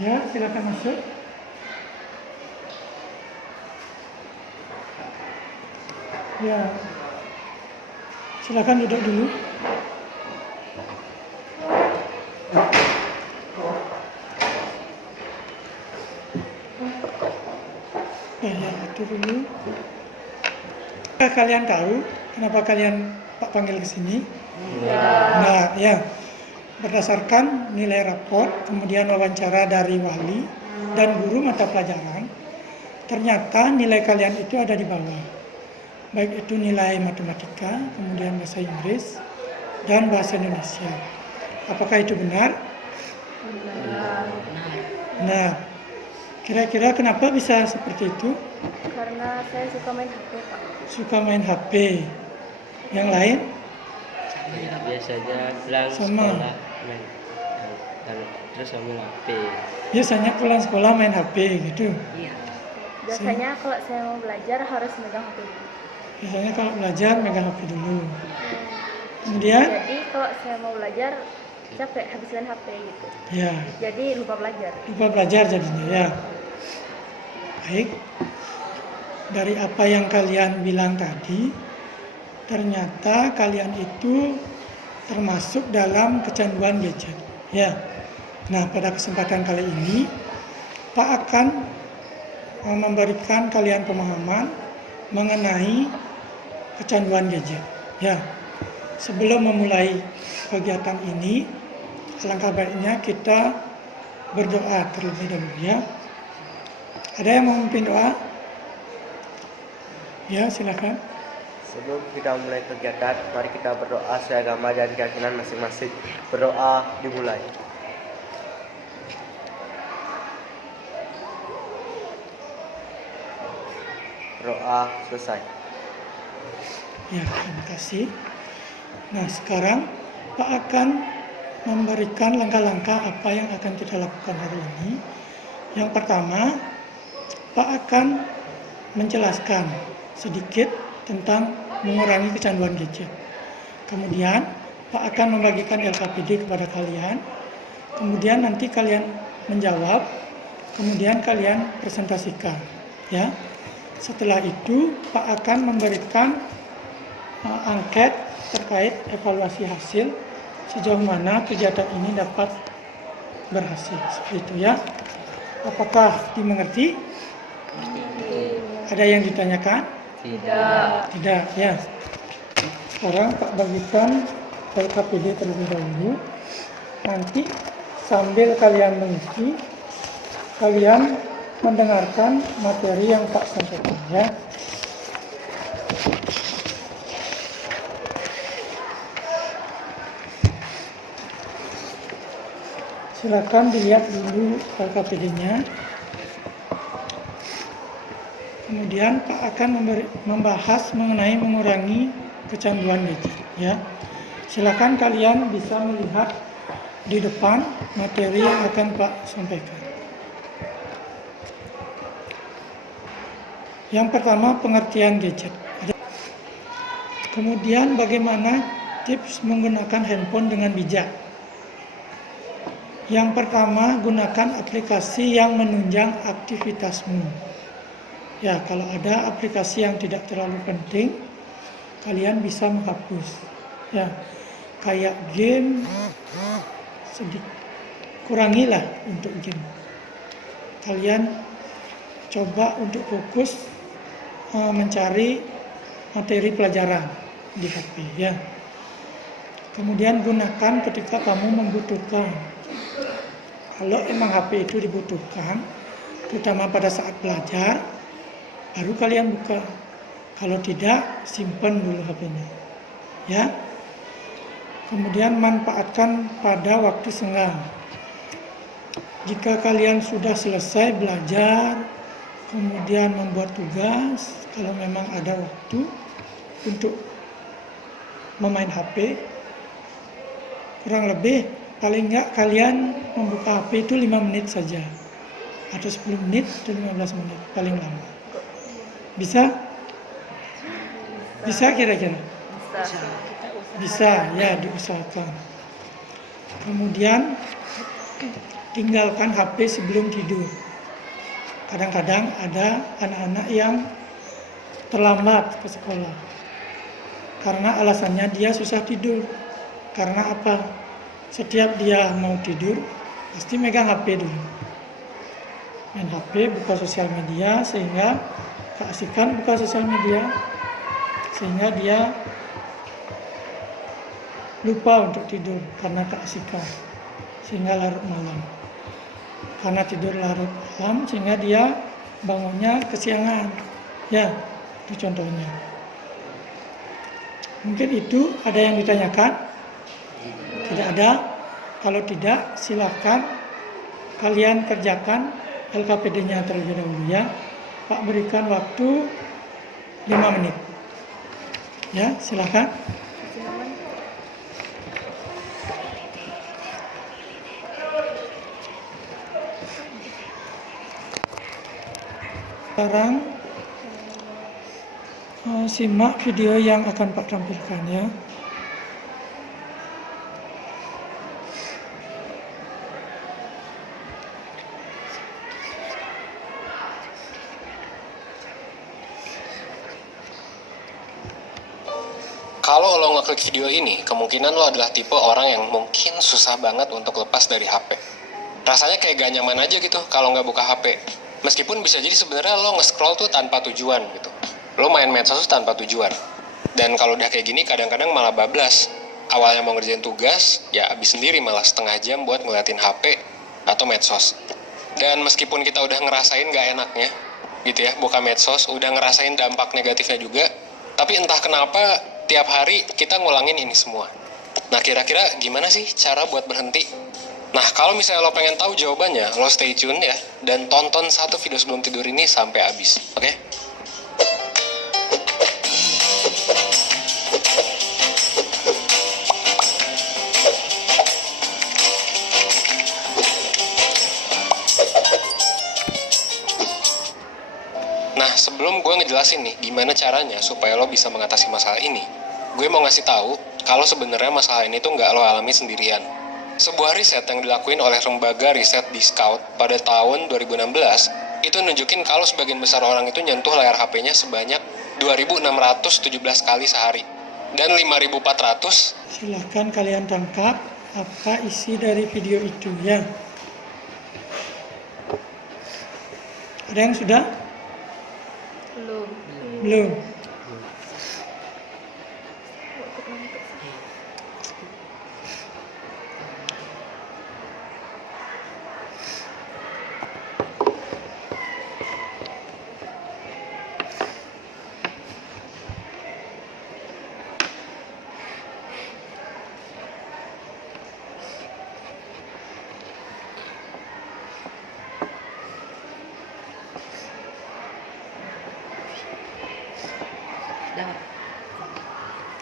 Ya, silakan masuk. Ya, silakan duduk dulu. Ya, itu dulu. Kalian tahu kenapa kalian Pak panggil ke sini? Ya. Nah, ya. Berdasarkan nilai raport, kemudian wawancara dari wali dan guru mata pelajaran, ternyata nilai kalian itu ada di bawah. Baik itu nilai matematika, kemudian bahasa Inggris, dan bahasa Indonesia. Apakah itu benar? Benar. Nah, kira-kira kenapa bisa seperti itu? Karena saya suka main HP, Pak. Suka main HP. Yang lain? Biasanya pulang Sama. sekolah main terus ambil HP. Biasanya pulang sekolah main HP gitu. Iya. Biasanya kalau saya mau belajar harus megang HP dulu. Biasanya kalau belajar megang HP dulu. Kemudian? Jadi kalau saya mau belajar capek habiskan HP gitu. Ya. Jadi lupa belajar. Lupa belajar jadinya ya. Baik. Dari apa yang kalian bilang tadi, ternyata kalian itu termasuk dalam kecanduan gadget. Ya. Nah, pada kesempatan kali ini, Pak akan memberikan kalian pemahaman mengenai kecanduan gadget. Ya. Sebelum memulai kegiatan ini, alangkah baiknya kita berdoa terlebih dahulu ya. Ada yang mau memimpin doa? Ya, silakan. Sebelum kita mulai kegiatan, mari kita berdoa sesuai agama dan keyakinan masing-masing. Berdoa dimulai. Berdoa selesai. Ya, terima kasih. Nah, sekarang Pak akan memberikan langkah-langkah apa yang akan kita lakukan hari ini. Yang pertama, Pak akan menjelaskan sedikit tentang mengurangi kecanduan gadget. Kemudian, Pak akan membagikan LKPD kepada kalian. Kemudian nanti kalian menjawab, kemudian kalian presentasikan, ya. Setelah itu, Pak akan memberikan angket terkait evaluasi hasil sejauh mana kegiatan ini dapat berhasil. Seperti itu ya. Apakah dimengerti? Ada yang ditanyakan? Tidak ya. Sekarang Pak bagikan LKPD terlebih dahulu. Nanti sambil kalian mengisi, kalian mendengarkan materi yang Pak sampaikan ya. Silakan dilihat dulu LKPD-nya. Kemudian Pak akan membahas mengenai mengurangi kecanduan gadget ya. Silakan kalian bisa melihat di depan materi yang akan Pak sampaikan. Yang pertama, pengertian gadget. Kemudian bagaimana tips menggunakan handphone dengan bijak. Yang pertama, gunakan aplikasi yang menunjang aktivitasmu. Ya, kalau ada aplikasi yang tidak terlalu penting, kalian bisa menghapus. Ya, kayak game, kurangilah untuk game. Kalian coba untuk fokus mencari materi pelajaran di HP ya. Kemudian gunakan ketika kamu membutuhkan. Kalau emang HP itu dibutuhkan, terutama pada saat belajar, baru kalian buka. Kalau tidak, simpan dulu HP-nya. Ya. Kemudian manfaatkan pada waktu senggang. Jika kalian sudah selesai belajar, kemudian membuat tugas, kalau memang ada waktu untuk memain HP, kurang lebih paling enggak kalian membuka HP itu 5 menit saja, atau 10 menit atau 15 menit paling lama. Bisa? Bisa kira-kira? Bisa. Bisa ya, diusahakan. Kemudian tinggalkan HP sebelum tidur. Kadang-kadang ada anak-anak yang terlambat ke sekolah karena alasannya dia susah tidur. Karena apa? Setiap dia mau tidur pasti megang HP dulu, main HP, buka sosial media, sehingga keasikan buka sosial media sehingga dia lupa untuk tidur karena keasikan, sehingga larut malam. Karena tidur larut malam sehingga dia bangunnya kesiangan. Ya, itu contohnya. Mungkin itu ada yang ditanyakan? Tidak ada? Kalau tidak, silakan kalian kerjakan LKPD-nya terlebih dahulu ya. Pak berikan waktu 5 menit. Ya, silakan. Sekarang simak video yang akan Pak tampilkan ya. Kalau lo ngeklik video ini, kemungkinan lo adalah tipe orang yang mungkin susah banget untuk lepas dari HP. Rasanya kayak gak nyaman aja gitu kalau nggak buka HP. Meskipun bisa jadi sebenarnya lo nge-scroll tuh tanpa tujuan gitu. Lo main medsos tanpa tujuan. Dan kalau udah kayak gini kadang-kadang malah bablas. Awalnya mau ngerjain tugas, ya abis sendiri malah setengah jam buat ngeliatin HP atau medsos. Dan meskipun kita udah ngerasain gak enaknya, gitu ya, buka medsos, udah ngerasain dampak negatifnya juga, tapi entah kenapa tiap hari kita ngulangin ini semua. Nah, kira-kira gimana sih cara buat berhenti? Nah, kalau misalnya lo pengen tahu jawabannya, lo stay tune ya, dan tonton satu video sebelum tidur ini sampai habis, oke? Nah, sebelum gue ngejelasin nih gimana caranya supaya lo bisa mengatasi masalah ini, gue mau ngasih tahu kalau sebenarnya masalah ini tuh nggak lo alami sendirian. Sebuah riset yang dilakuin oleh lembaga riset di Scout pada tahun 2016 itu nunjukin kalau sebagian besar orang itu nyentuh layar HP-nya sebanyak 2.617 kali sehari dan 5.400. Silahkan kalian tangkap apa isi dari video itu ya. Ada yang sudah? Belum. Belum.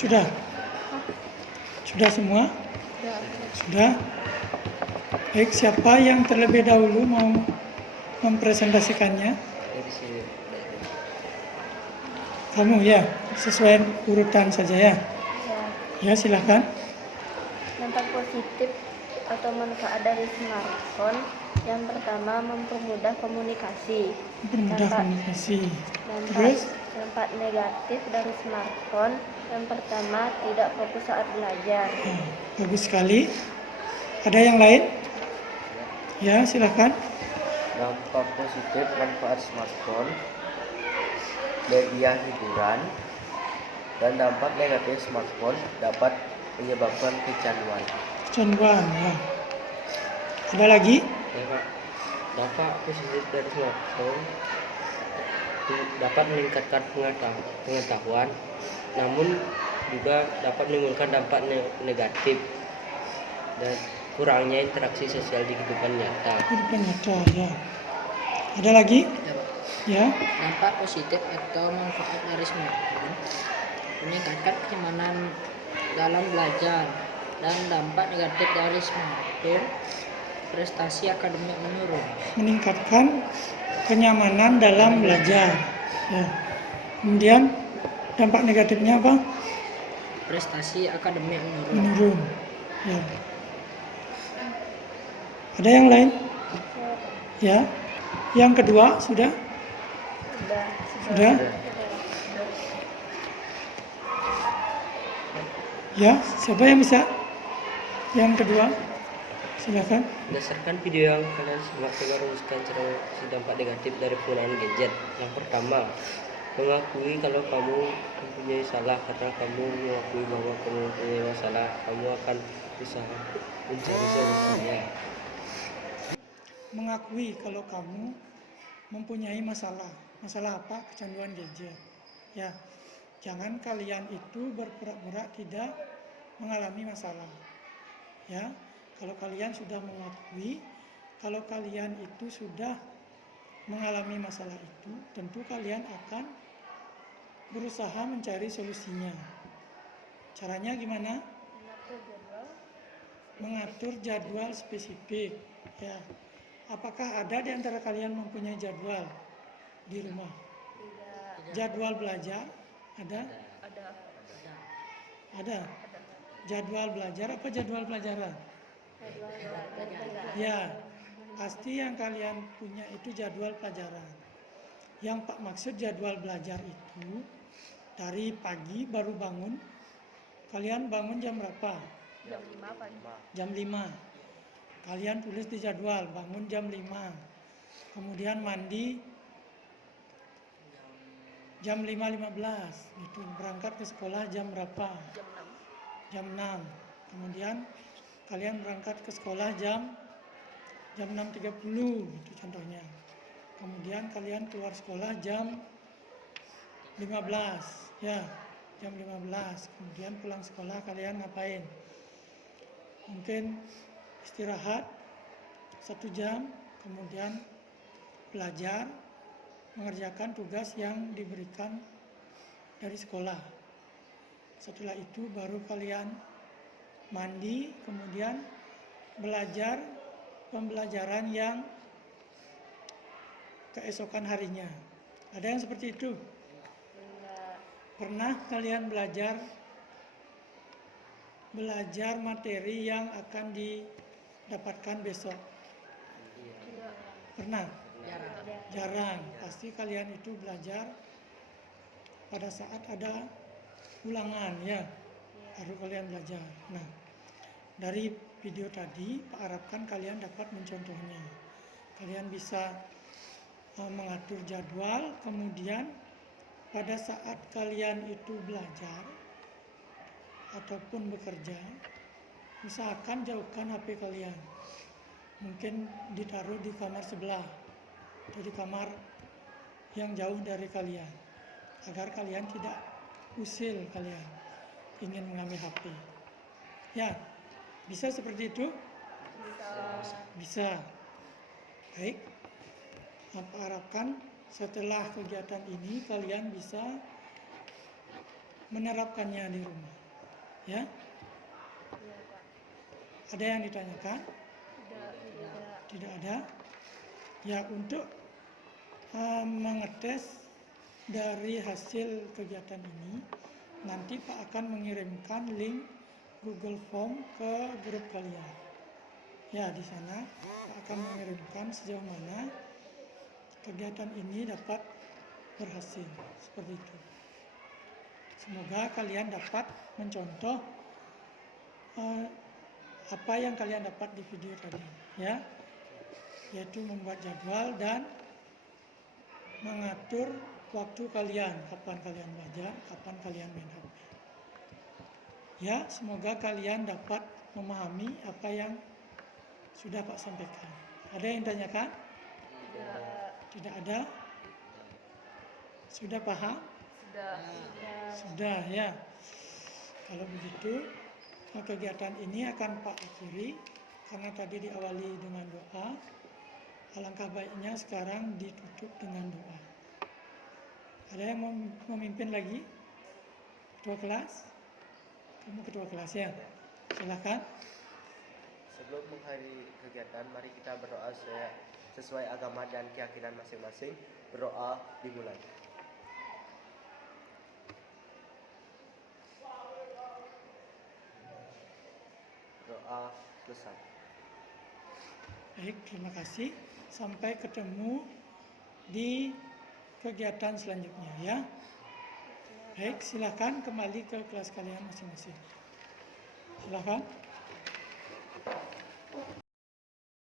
Sudah? Sudah semua? Sudah? Baik, siapa yang terlebih dahulu mau mempresentasikannya? Kamu ya, sesuai urutan saja ya. Ya, silakan. Dampak positif atau manfaat dari smartphone yang pertama mempermudah komunikasi. Mempermudah komunikasi. Terus? Dampak negatif dari smartphone yang pertama tidak fokus saat belajar. Bagus sekali. Ada yang lain? Ya, silakan. Dampak positif manfaat smartphone, media hiburan, dan dampak negatif smartphone dapat menyebabkan kecanduan. Kecanduan ya. Ada lagi? Ya, Pak. Dampak positif dari smartphone dapat meningkatkan pengetahuan, namun juga dapat menimbulkan dampak negatif dan kurangnya interaksi sosial di kehidupan nyata. Kehidupan nyata ya. Ada lagi? Ya. Dampak positif atau manfaat dari smartphone meningkatkan kenyamanan dalam belajar, dan dampak negatif dari smartphone prestasi akademik menurun. Meningkatkan kenyamanan dalam belajar. Ya. Kemudian dampak negatifnya apa? Prestasi akademik menurun. Menurun. Ya. Ada yang lain? Saya Ya. Yang kedua sudah? sudah. Sudah? Ya, siapa yang bisa? Yang kedua, silakan. Berdasarkan video yang kalian simak, coba rumuskan dampak negatif dari penggunaan gadget. Yang pertama, mengakui kalau kamu mempunyai salah. Karena kamu mengakui bahwa kamu mempunyai masalah, kamu akan berusaha mencari solusinya. Mengakui kalau kamu mempunyai masalah. Masalah apa? Kecanduan gadget. Ya, jangan kalian itu berpura-pura tidak mengalami masalah. Ya, kalau kalian sudah mengakui kalau kalian itu sudah mengalami masalah itu, tentu kalian akan berusaha mencari solusinya. Caranya gimana? Mengatur jadwal spesifik. Ya, apakah ada di antara kalian mempunyai jadwal di rumah? Jadwal belajar ada? Ada. Jadwal belajar apa jadwal pelajaran? Ya, pasti yang kalian punya itu jadwal pelajaran. Yang Pak maksud jadwal belajar itu dari pagi baru bangun. Kalian bangun jam berapa? Jam 5 pagi. Jam 5. Kalian tulis di jadwal bangun jam 5. Kemudian mandi jam 5.15. Itu berangkat ke sekolah jam berapa? Jam 6. Jam 6. Kemudian kalian berangkat ke sekolah jam 6.30 itu contohnya. Kemudian kalian keluar sekolah jam 15. Ya, jam 15. Kemudian pulang sekolah kalian ngapain? Mungkin istirahat 1 jam, kemudian belajar, mengerjakan tugas yang diberikan dari sekolah. Setelah itu baru kalian mandi, kemudian belajar pembelajaran yang keesokan harinya. Ada yang seperti itu? Pernah kalian belajar materi yang akan didapatkan besok? Pernah? Jarang. Pasti kalian itu belajar pada saat ada ulangan, ya, baru kalian belajar. Nah, dari video tadi Pak harapkan kalian dapat mencontohnya. Kalian bisa mengatur jadwal, kemudian pada saat kalian itu belajar ataupun bekerja, usahakan jauhkan HP kalian. Mungkin ditaruh di kamar sebelah atau di kamar yang jauh dari kalian, agar kalian tidak usil kalian ingin mengambil HP. Ya, bisa seperti itu? Bisa. Baik. Apa harapkan setelah kegiatan ini kalian bisa menerapkannya di rumah. Ya? Ada yang ditanyakan? Tidak ada. Ya, untuk mengetes dari hasil kegiatan ini, nanti Pak akan mengirimkan link Google Form ke grup kalian. Ya, di sana Pak akan mengirimkan sejauh mana kegiatan ini dapat berhasil. Seperti itu. Semoga kalian dapat mencontoh apa yang kalian dapat di video tadi, ya, yaitu membuat jadwal dan mengatur waktu kalian, kapan kalian belajar, kapan kalian main HP. Ya, semoga kalian dapat memahami apa yang sudah Pak sampaikan. Ada yang tanyakan? Tidak ada? Sudah paham? Sudah, ya. Kalau begitu, kegiatan ini akan Pak akhiri, karena tadi diawali dengan doa. Alangkah baiknya sekarang ditutup dengan doa. Ada yang memimpin lagi? Ketua kelas? Kamu ketua kelas, ya? Silakan. Sebelum mengakhiri kegiatan, mari kita berdoa sesuai agama dan keyakinan masing-masing. Berdoa dimulai. Doa selesai. Baik, terima kasih. Sampai ketemu di kegiatan selanjutnya ya. Baik, silakan kembali ke kelas kalian masing-masing. Silakan.